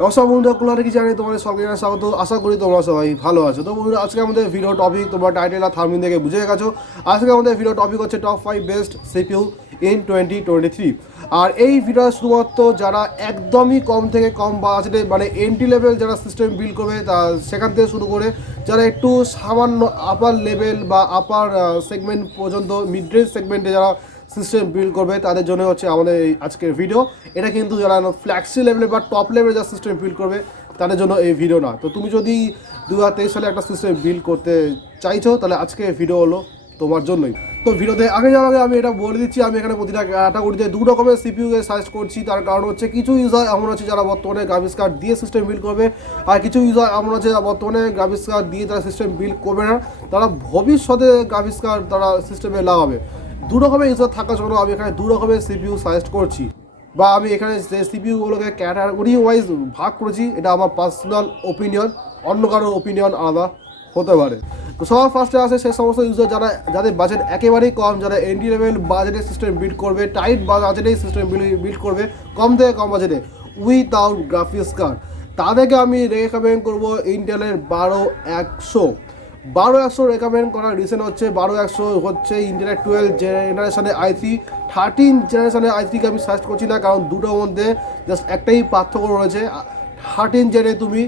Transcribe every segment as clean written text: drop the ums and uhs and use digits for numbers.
নমস্কার বন্ধুরা, কুলারে কি জানি তোমাদের সকলকে স্বাগত। আশা করি তোমরা সবাই ভালো আছো। তো বন্ধুরা, আজকে আমাদের ভিডিও টপিক তোমরা টাইটেল আর থাম্বনেল দেখে বুঝে গেছো। আজকে আমাদের ভিডিও টপিক হচ্ছে টপ 5 বেস্ট সিপিইউ ইন 2023। আর এই ভিডিও শুধুমাত্র যারা একদমই কম থেকে কম বাজেটে মানে এন্ট্রি লেভেল যারা সিস্টেম বিল্ড করবে তা সেখান থেকে শুরু করে যারা একটু সামান্য আপার লেভেল বা আপার সেগমেন্ট পর্যন্ত মিড রেঞ্জ সেগমেন্টে যারা সিস্টেম বিল্ড করবে তাদের জন্য হচ্ছে আমাদের এই আজকের ভিডিও। এটা কিন্তু যারা ফ্ল্যাক্সি লেভেলে বা টপ লেভেলে যারা সিস্টেম বিল্ড করবে তাদের জন্য এই ভিডিও না। তো তুমি যদি 2023 সালে একটা সিস্টেম বিল্ড করতে চাইছো তাহলে আজকে ভিডিও হলো তোমার জন্যই। তো ভিডিওতে আগে যাওয়ার আগে আমি এটা বলে দিচ্ছি, আমি এখানে প্রতিটা ক্যাটাগরিতে দু রকমের সিপিইউকে সাজেস্ট করছি। তার কারণ হচ্ছে কিছু ইউজার এমন আছে যারা বর্তমানে গ্রাফিক্স কার্ড দিয়ে সিস্টেম বিল্ড করবে, আর কিছু ইউজার এমন আছে যারা বর্তমানে গ্রাফিক্স কার্ড দিয়ে তারা সিস্টেম বিল্ড করবে না, তারা ভবিষ্যতে গ্রাফিক্স কার্ড তারা সিস্টেমে লাগাবে। দু রকমের ইউজার থাকার জন্য আমি এখানে দু রকমের সিপিইউ সাজেস্ট করছি, বা আমি এখানে যে সিপিইউগুলোকে ক্যাটাগরি ওয়াইজ ভাগ করেছি এটা আমার পার্সোনাল ওপিনিয়ন, অন্য কারোর ওপিনিয়ন আলাদা হতে পারে। তো সবার ফার্স্টে আসে সেই সমস্ত ইউজার যাদের বাজেট একেবারেই কম, যারা এন্ট্রি লেভেল বাজেটে সিস্টেম বিল্ড করবে, টাইট বাজেটেই সিস্টেম বিল্ড করবে, কম থেকে কম বাজেটে উইথাউট গ্রাফিক্স কার্ড। তাদেরকে আমি রেকমেন্ড করবো ইন্টেলের 12100 রেকমেন্ড করার রিজন হচ্ছে 12100 হচ্ছে ইন্টেলের 12 জেনারেশনের i3। 13 জেনারেশনের i3কে আমি সার্চ করছি না, কারণ দুটোর মধ্যে জাস্ট একটাই পার্থক্য রয়েছে। 13 জেনে তুমি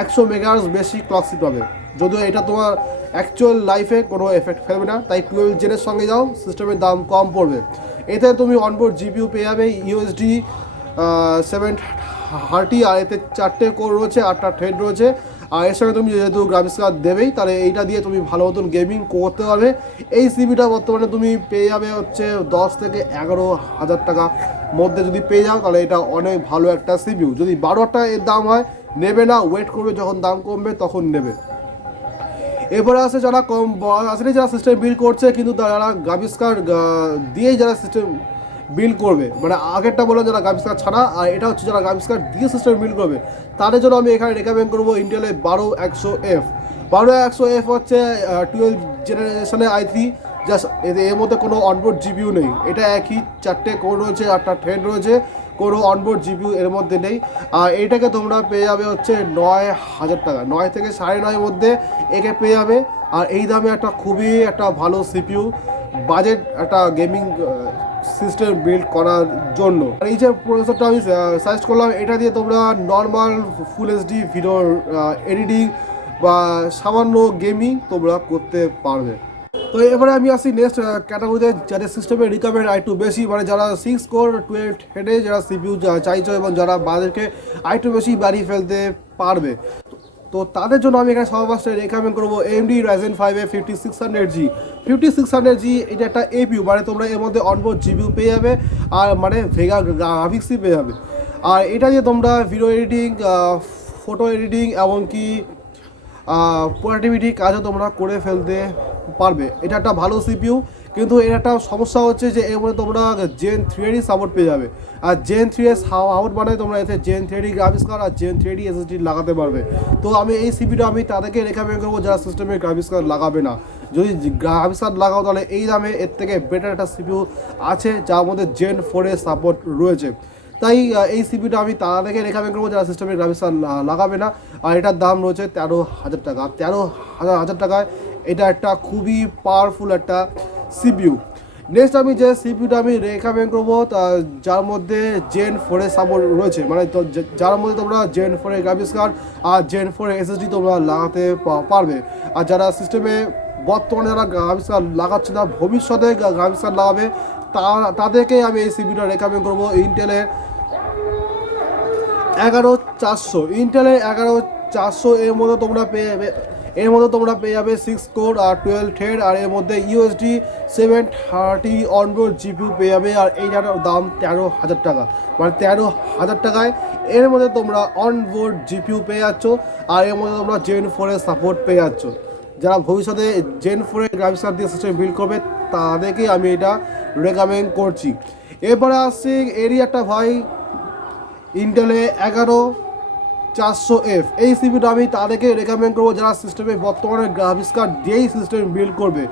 100 মেগাহার্টজ বেশি ক্লক স্পিড পাবে, যদিও এটা তোমার অ্যাকচুয়াল লাইফে কোনো এফেক্ট ফেলবে না। তাই 12 জেনের সঙ্গে যাও, সিস্টেমের দাম কম পড়বে। এতে তুমি অনবোর্ড জিপিইউ পেয়ে যাবে ইউএসডি 730, আর এতে 4টে কোর রয়েছে, 8টা থ্রেড রয়েছে। আর এর সঙ্গে তুমি যেহেতু গ্রাফিক্স কার্ড দেবেই, তাহলে এইটা দিয়ে তুমি ভালো মতন গেমিং করতে পারবে। এই সিপিটা বর্তমানে তুমি পেয়ে যাবে হচ্ছে 10 থেকে 11,000 টাকা মধ্যে যদি পেয়ে যাও, তাহলে এটা অনেক ভালো একটা সিপিইউ। যদি 12,000 এর দাম হয় নেবে না, ওয়েট করবে যখন দাম কমবে তখন নেবে। এরপরে আছে যারা কম আসলে যারা সিস্টেম বিল্ড করছে কিন্তু যারা গ্রাফিক্স কার্ড দিয়েই যারা সিস্টেম বিল্ড করবে, মানে আগেরটা বললাম যারা গ্রাফিক্স কার্ড ছাড়া, আর এটা হচ্ছে যারা গ্রাফিক্স কার্ড দিয়ে সিস্টেম বিল্ড করবে, তাদের জন্য আমি এখানে রেকমেন্ড করবো ইন্টেলের 12100F। 12100F হচ্ছে 12 জেনারেশনের i3। জাস্ট এর মধ্যে কোনো অনবোর্ড জিপিইউ নেই, এটা একই 4টে কোর রয়েছে, 8টা থ্রেড রয়েছে, কোনো অনবোর্ড জিপিইউ এর মধ্যে নেই। আর এইটাকে তোমরা পেয়ে যাবে হচ্ছে 9,000 টাকা, 9 থেকে 9.5 মধ্যে একে পেয়ে যাবে। আর এই দামে একটা খুবই একটা ভালো সিপিইউ বাজেট একটা গেমিং সিস্টেম বিল্ড করার জন্য। আর এই যে প্রসেসরটা আমি সাজেস্ট করলাম, এটা দিয়ে তোমরা নর্মাল ফুল এইচডি ভিডিওর এডিটিং বা সামান্য গেমিং তোমরা করতে পারবে। তো এবারে আমি আসি নেক্সট ক্যাটাগরিতে, যাদের সিস্টেমের রিকোয়ারমেন্ট আরেকটু বেশি, মানে যারা 6 কোর 12 হেডে যারা সিপিইউ চাইছো এবং যারা বাজেটকে আরেকটু বেশি বাড়িয়ে ফেলতে পারবে, তো তাদের জন্য আমি এখানে সবার ফার্স্টে রেকমেন্ড করবো AMD Ryzen 5 5600G। 5600G এটা একটা এপিইউ, মানে তোমরা এর মধ্যে অনবোর্ড জিপিইউ পেয়ে যাবে, আর মানে ভেগা গ্রাফিক্সই পেয়ে যাবে। আর এটা দিয়ে তোমরা ভিডিও এডিটিং, ফটো এডিটিং, এমনকি প্রোডাক্টিভিটি কাজও তোমরা করে ফেলতে পারবে। এটা একটা ভালো সিপিইউ, কিন্তু এর একটা সমস্যা হচ্ছে যে এর মধ্যে তোমরা Gen 3 সাপোর্ট পেয়ে যাবে। আর Gen 3 এর সাপোর্ট মানে তোমরা এতে Gen 3 গ্রাফিক্স কার্ড আর Gen 3 এসএসডি লাগাতে পারবে। তো আমি এই সিপিটা আমি তাদেরকে রেকমেন্ড করবো যারা সিস্টেমে গ্রাফিক্স কার্ড লাগাবে না। যদি গ্রাফিক্স কার্ড লাগাও তাহলে এই দামে এর থেকে বেটার একটা সিপিইউ আছে যার মধ্যে Gen 4 এর সাপোর্ট রয়েছে। তাই এই সিপিটা আমি তাদেরকে রেকমেন্ড করবো যারা সিস্টেমে গ্রাফিক্স কার্ড লাগাবে না। আর এটার দাম রয়েছে 13,000 টাকা। 13,000 টাকায় এটা একটা খুবই পাওয়ারফুল একটা সিপিইউ। নেক্সট আমি যে সিপিইউটা আমি রেকমেন্ড করবো যার মধ্যে Gen 4 এর সাপোর্ট রয়েছে, মানে যার মধ্যে তোমরা Gen 4 এর গ্রাফিক্স কার্ড আর Gen 4 এর এসএসডি তোমরা লাগাতে পারবে। আর যারা সিস্টেমে বর্তমানে যারা গ্রাফিক্স কার্ড লাগাচ্ছে না, ভবিষ্যতে গ্রাফিক্স কার্ড লাগাবে, তাদেরকে আমি এই সিপিইউটা রেকমেন্ড করবো ইন্টেলের 11400। ইন্টেলের 11400 এর মধ্যে তোমরা পেয়ে যাবে 6 কোর আর 12 থ্রেড, আর এর মধ্যে ইউএসডি 730 অনবোর্ড জিপিইউ পেয়ে যাবে। আর এইটার দাম 13,000 টাকা, মানে 13,000 টাকায় এর মধ্যে তোমরা অনবোর্ড জিপিইউ পেয়ে যাচ্ছ, আর এর মধ্যে তোমরা Gen 4 এর সাপোর্ট পেয়ে যাচ্ছ। যারা ভবিষ্যতে Gen 4 এর গ্রাফিক্স কার্ড দিয়ে সিস্টেম বিল্ড করবে তাদেরকেই আমি এটা রেকমেন্ড করছি। এরপরে আসছি এরিয়াটা ভাই ইন্টেলে 11400F। এই সিপিটা আমি তাদেরকে রেকমেন্ড করবো যারা সিস্টেমে বর্তমানে গ্রাফিক্স কার্ড দিয়েই সিস্টেম বিল্ড করবে।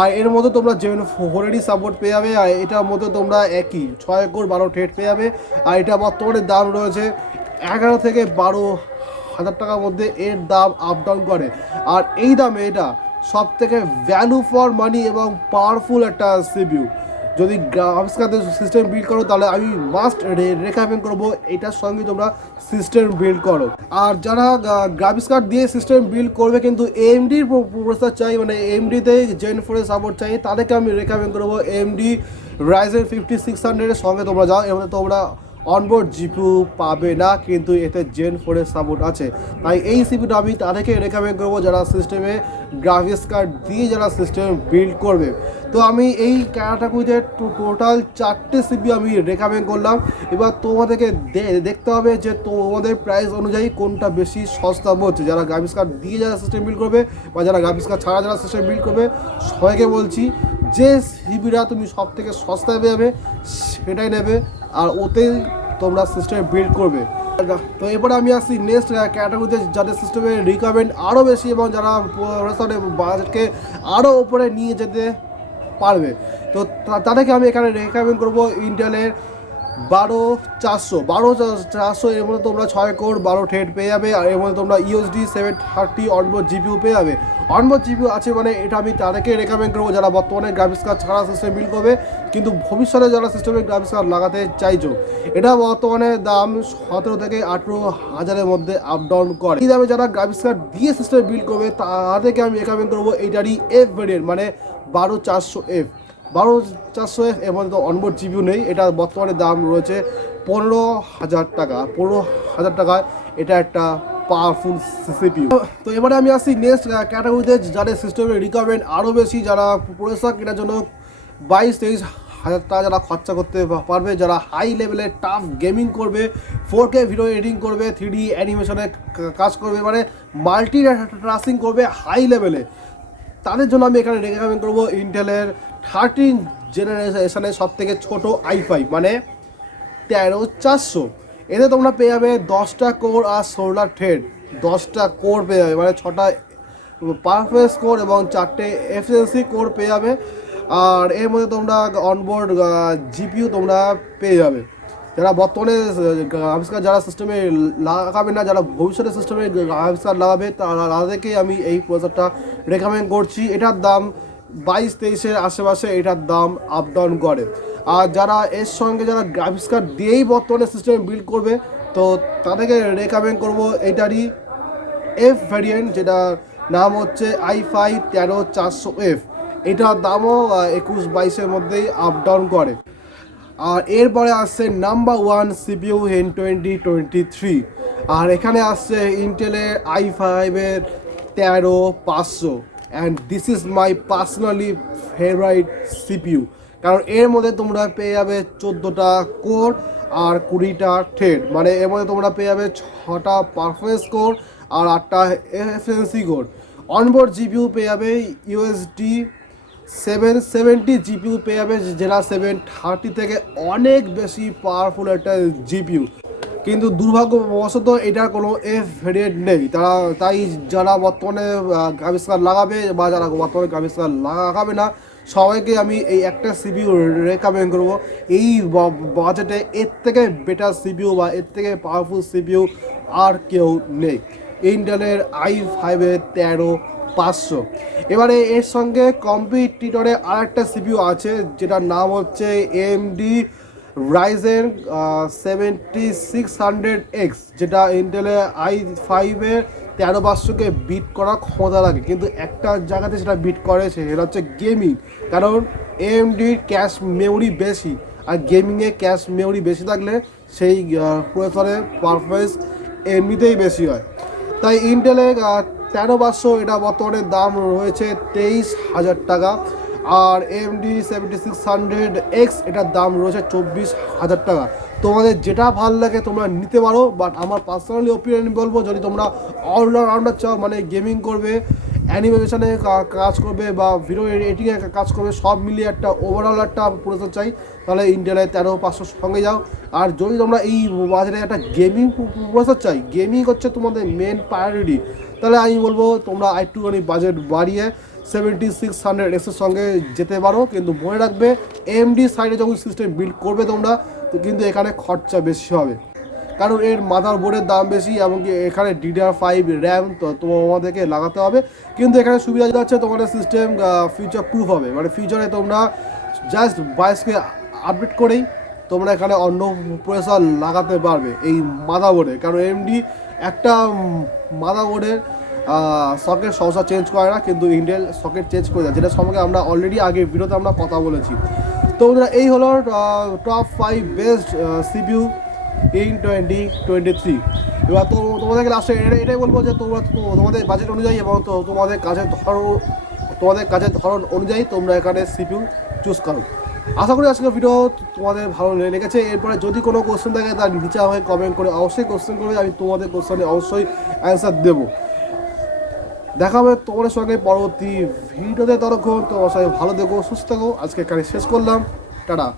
আর এর মধ্যে তোমরা জেন ফোরেরই সাপোর্ট পেয়ে যাবে, আর এটার মধ্যে তোমরা একই 6 কোর 12 থ্রেড পেয়ে যাবে। আর এটা বর্তমানে দাম রয়েছে 11 থেকে 12 হাজার টাকার মধ্যে এর দাম আপ ডাউন করে। আর এই দামে এটা সব থেকে ভ্যালু ফর মানি এবং পাওয়ারফুল একটা সিপিইউ। যদি গ্রাফিক্স কার্ডের সিস্টেম বিল্ড করো তাহলে আমি মাস্ট রেকমেন্ড করবো এটার সঙ্গে তোমরা সিস্টেম বিল্ড করো। আর যারা গ্রাফিক্স কার্ড দিয়ে সিস্টেম বিল্ড করবে কিন্তু এএমডির প্রসেসর চাই, মানে এএমডিতে জেন 4 সাপোর্ট চাই, তাদেরকে আমি রেকমেন্ড করবো এএমডি রাইজেন 5600 সঙ্গে তোমরা যাও। এর মধ্যে তোমরা অনবোর্ড জিপিইউ পাবে না, কিন্তু এতে জেন 4 সাপোর্ট আছে। তাই এই সিপিইউটা আমি তাদেরকে রেকমেন্ড করবো যারা সিস্টেমে গ্রাফিক্স কার্ড দিয়ে যারা সিস্টেম বিল্ড করবে। তো আমি এই ক্যাটাগরিতে টোটাল 4টে সিপিইউ আমি রেকমেন্ড করলাম। এবার তোমাদেরকে দেখতে হবে যে তোমাদের প্রাইস অনুযায়ী কোনটা বেশি সস্তা হচ্ছে। যারা গ্রাফিক্স কার্ড দিয়ে যারা সিস্টেম বিল্ড করবে বা যারা গ্রাফিক্স কার্ড ছাড়া যারা সিস্টেম বিল্ড করবে, সবাইকে বলছি যে সিপিইউটা তুমি সব থেকে সস্তায় পেয়ে যাবে সেটাই নেবে, আর ওতেই তোমরা সিস্টেম বিল্ড করবে। তো এরপরে আমি আসছি নেক্সট ক্যাটাগরিতে যাদের সিস্টেমের রিকোয়ারমেন্ট আরও বেশি এবং যারা বাজেটকে আরও ওপরে নিয়ে যেতে পারবে। তো তাদেরকে আমি এখানে রেকমেন্ড করবো ইন্টেলের 12400 এর মধ্যে তোমরা 6 কোর 12 থ্রেড পেয়ে যাবে। আর এর মধ্যে তোমরা ইউএসডি 730 অনবোর্ড জিপিইউ পেয়ে যাবে। অনবোর্ড জিপিইউ আছে মানে এটা আমি তাদেরকে রেকমেন্ড করবো যারা বর্তমানে গ্রাফিক্স কার্ড ছাড়া সিস্টেম বিল্ড করবে কিন্তু ভবিষ্যতে যারা সিস্টেমে গ্রাফিক্স কার্ড লাগাতে চাইছো। এটা বর্তমানে দাম 17 থেকে 18 হাজারের মধ্যে আপ ডাউন করে। এই দামে যারা গ্রাফিক্স কার্ড দিয়ে সিস্টেম বিল্ড করবে তাদেরকে আমি রেকমেন্ড করবো এইটারই এফ ভেরিয়েন্ট, মানে 12400F। 12400F এর মধ্যে তো অনবোর্ড জিপিইউ নেই, এটা বর্তমানে দাম রয়েছে 15,000 টাকা। 15,000 টাকায় এটা একটা পাওয়ারফুল সিপিইউ। তো এবারে আমি আসছি নেক্সট ক্যাটাগরিতে যাদের সিস্টেমের রিকোয়ারমেন্ট আরও বেশি, যারা প্রসেসর কেনার জন্য 22-23 হাজার টাকা যারা খরচা করতে পারবে, যারা হাই লেভেলের টাফ গেমিং করবে, 4K ভিডিও এডিটিং করবে, 3D অ্যানিমেশনে কাজ করবে, মানে মাল্টি টাস্কিং করবে হাই লেভেলে, তাদের জন্য আমি এখানে রেকমেন্ড করবো ইন্টেলের 13 জেনারেশনের সব থেকে ছোটো i5, মানে 13400। এতে তোমরা পেয়ে যাবে 10টা কোর আর 16টা থ্রেড। 10টা কোর পেয়ে যাবে, মানে 6টা পারফরমেন্স কোর এবং 4টে এফিসিয়েন্সি কোর পেয়ে যাবে। আর এর মধ্যে তোমরা অনবোর্ড জিপিইউ তোমরা পেয়ে যাবে। যারা বর্তমানে গ্রাফিক্স কার্ড যারা সিস্টেমে লাগাবে না, যারা ভবিষ্যতে সিস্টেমে গ্রাফিক্স কার্ড লাগাবে তাদেরকেই আমি এই প্রসেসরটা রেকমেন্ড করছি। এটার দাম 22-23-এর আশেপাশে এটার দাম আপ ডাউন করে। আর যারা এর সঙ্গে যারা গ্রাফিক্স কার্ড দিয়েই বর্তমানে সিস্টেম বিল্ড করবে তো তাদেরকে রেকমেন্ড করবো এইটারই এফ ভ্যারিয়েন্ট, যেটার নাম হচ্ছে i5 13400F। এটার দামও 21-22-এর মধ্যেই আপ ডাউন করে। আর এরপরে আসছে নাম্বার 1 সিপিইউ ইন 2023। আর এখানে আসছে ইন্টেলের i5-এর 13500, and this is my personally favourite CPU, কারণ এর মধ্যে তোমরা পেয়ে যাবে 14টা কোর আর 20টা থ্রেড। মানে এর মধ্যে তোমরা পেয়ে যাবে 6টা পারফরমেন্স কোর আর 8টা এফিসিয়েন্সি কোর। অনবোর্ড জিপিইউ পেয়ে যাবে ইউএসডি 770 জিপিইউ পেয়ে যাবে, যেটা 730 থেকে অনেক বেশি পাওয়ারফুল একটা জিপিইউ। কিন্তু দুর্ভাগ্যবশত এটার কোনো এফ ভেরিয়েন্ট নেই। তাই যারা বর্তমানে গ্রাফিক্স কার্ড লাগাবে বা যারা বর্তমানে গ্রাফিক্স কার্ড লাগাবে না, সবাইকে আমি এই একটা সিপিইউ রেকমেন্ড করবো। এই বাজেটে এর থেকে বেটার সিপিইউ বা এর থেকে পাওয়ারফুল সিপিইউ আর কেউ নেই। ইন্টেলের i5-এর 13500। এবারে এর সঙ্গে কম্পিটিটরে আর একটা সিপিইউ আছে যেটার নাম হচ্ছে এএমডি রাইজেন 7600X, যেটা ইন্টেলের i5-এর 13500-কে বিট করার ক্ষমতা লাগে, কিন্তু একটা জায়গাতে সেটা বিট করে, সেটা হচ্ছে গেমিং। কারণ এএমডির ক্যাশ মেমোরি বেশি, আর গেমিংয়ে ক্যাশ মেমোরি বেশি থাকলে সেই প্রসেসরের পারফরমেন্স এমনিতেই বেশি হয়। তাই ইন্টেলের 13500 এটা বর্তমানে দাম রয়েছে 23,000 টাকা। আর এএমডি 7600X এটার দাম রয়েছে 24,000 টাকা। তোমাদের যেটা ভালো লাগে তোমরা নিতে পারো, বাট আমার পার্সোনালি ওপিনিয়ন বলবো যদি তোমরা অলরাউন্ডার চাও, মানে গেমিং করবে, অ্যানিমেশনে কাজ করবে বা ভিডিও এডিটিংয়ে কাজ করবে, সব মিলিয়ে একটা ওভারঅল একটা প্রসেসর চাই, তাহলে ইন্টেলের 13500 সঙ্গে যাও। আর যদি তোমরা এই বাজারে একটা গেমিং প্রসেসর চাই, গেমিং হচ্ছে তোমাদের মেন প্রায়োরিটি, তাহলে আমি বলবো তোমরা একটুখানি বাজেট বাড়িয়ে 7600X-এর সঙ্গে যেতে পারো, কিন্তু মনে রাখবে AMD সাইডে যখন সিস্টেম বিল্ড করবে তোমরা, তো কিন্তু এখানে খরচা বেশি হবে, কারণ এর মাদার বোর্ডের দাম বেশি, এমনকি এখানে DDR5 র্যাম তো তোমাদেরকে লাগাতে হবে। কিন্তু এখানে সুবিধা যেটা হচ্ছে তোমাদের সিস্টেম ফিউচার প্রুফ হবে, মানে ফিউচারে তোমরা জাস্ট 22কে আপডেট করেই তোমরা এখানে অন্য প্রসেসর লাগাতে পারবে এই মাদারবোর্ডে, কারণ AMD একটা মাদারবোর্ডের সকেট সহসা চেঞ্জ করে না, কিন্তু ইন্টেল সকেট চেঞ্জ করে দেয়, যেটা সম্পর্কে আমরা অলরেডি আগে ভিডিওতে আমরা কথা বলেছি। তো বন্ধুরা এই হলো টপ 5 বেস্ট CPU ইন 2023। এবার তো তোমাদেরকে লাস্টে এটাই বলবো যে তোমরা তোমাদের বাজেট অনুযায়ী এবং তো তোমাদের কাজের ধরন অনুযায়ী তোমরা এখানে CPU চুজ করো। আশা করি আজকের ভিডিও তোমাদের ভালো লেগেছে। এরপরে যদি কোনো কোশ্চেন থাকে তার নিচে আমাকে কমেন্ট করে অবশ্যই কোশ্চেন করবে, আমি তোমাদের কোশ্চেনে অবশ্যই অ্যান্সার দেবো। দেখা হবে তোমাদের সঙ্গে পরবর্তী ভিডিওতে। ততক্ষণ তোমার সঙ্গে ভালো থেকো, সুস্থ থাকো। আজকে এখানে শেষ করলাম, টাটা।